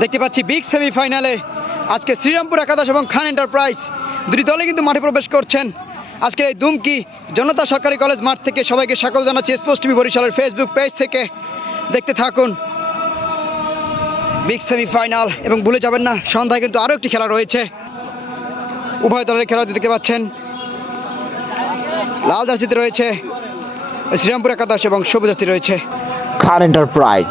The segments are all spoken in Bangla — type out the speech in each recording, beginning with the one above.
দেখতে পাচ্ছি বিগ সেমিফাইনালে। আজকে শ্রীরামপুর একাদশ এবং খান এন্টারপ্রাইজ। দুটি দলে কিন্তু মাঠে প্রবেশ করছেন। আজকের এই দুমকি জনতা সরকারি কলেজ মাঠ থেকে সবাইকে স্বাগত জানাচ্ছি স্পোর্টস টিভি বরিশালের ফেসবুক পেজ থেকে। দেখতে থাকুন। বিগ সেমিফাইনাল, এবং ভুলে যাবেন না, সন্ধ্যায় কিন্তু আরও একটি খেলা রয়েছে। উভয় দলের খেলা দেখতে পাচ্ছেন। লাল জার্সিতে রয়েছে শ্রীরামপুর একাদশ এবং সবুজ রয়েছে। খান এন্টারপ্রাইজ।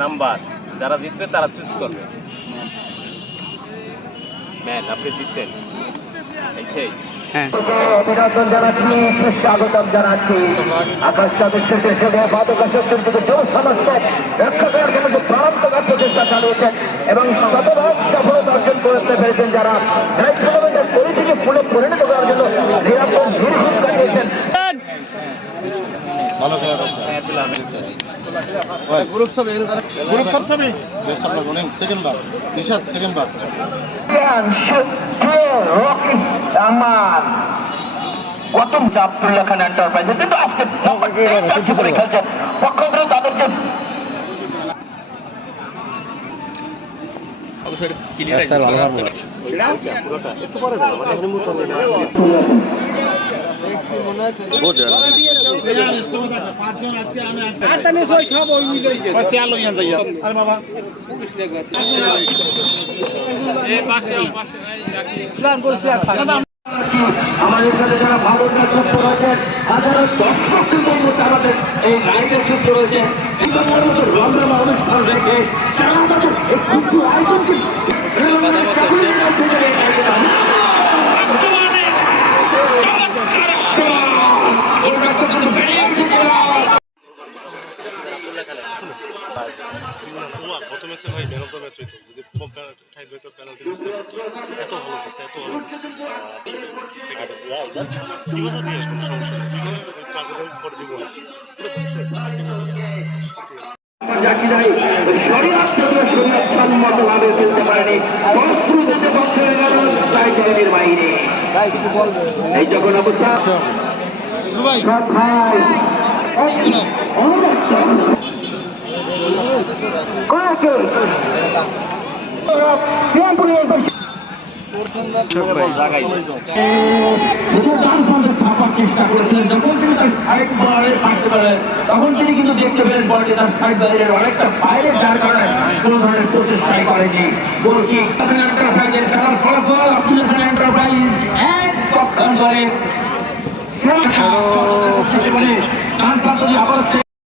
নাম্বার যারা জিতবে তারা চুজ করবে। ম্যান আপনি জিতছেন। এই সেই। হ্যাঁ। অভিনন্দন জানাচ্ছি স্বাগতম জানাচ্ছি। আকাশ চতুর্থের সঙ্গে বাদকাশক্তির দিকে জোর সমস্ত রক্ষা করার জন্য যে প্রাণান্তকার প্রচেষ্টা চালিয়েছেন এবং শতভাগ সফলতা অর্জন করতে পেরেছেন যারা এই টুর্নামেন্টের পরিধিকে পুরো পরিণত করার জন্য নিরাপদ নির্ভুল কাটিয়েছেন গ্রুপ সবসময় বেস্ট অফ লাক সেকেন্ড বার। নিশাদ সেকেন্ড বার। আমার। গতম আব্দুল্লাহ খান এন্টারপ্রাইজে কিন্তু আজকে খেলছেন। পক্ষান্তরে তাদেরকে পাঁচজন আজকে আমি সব ওই মিলে আরে বাবা আমাদের সাথে যারা ভালো যুক্ত রয়েছেন হাজারো এই লাইভে যুক্ত রয়েছে। রমরমা অনুষ্ঠান রেখে আয়োজনকে গত ম্যাচে ভাই ম্যান অফ দ্য ম্যাচ হইতো যদি টাই ব্রেকার পেনাল্টি মিস এত ভালো করছে এত ভালো করছে দিয়ে আসবে সমস্যা নেই ইভানও কাগজের পরে দিব না হয়ে এই যখন অবস্থা তখন তিনি কিন্তু দেখতে পেলেন বলটি তার সাইড বাইরের অনেকটা বাইরে যার কারণে কোনো ধরনের প্রচেষ্টাই করেনি গোলকি এন্টারপ্রাইজের খেলার ফলাফল এন্টারপ্রাইজ এক করে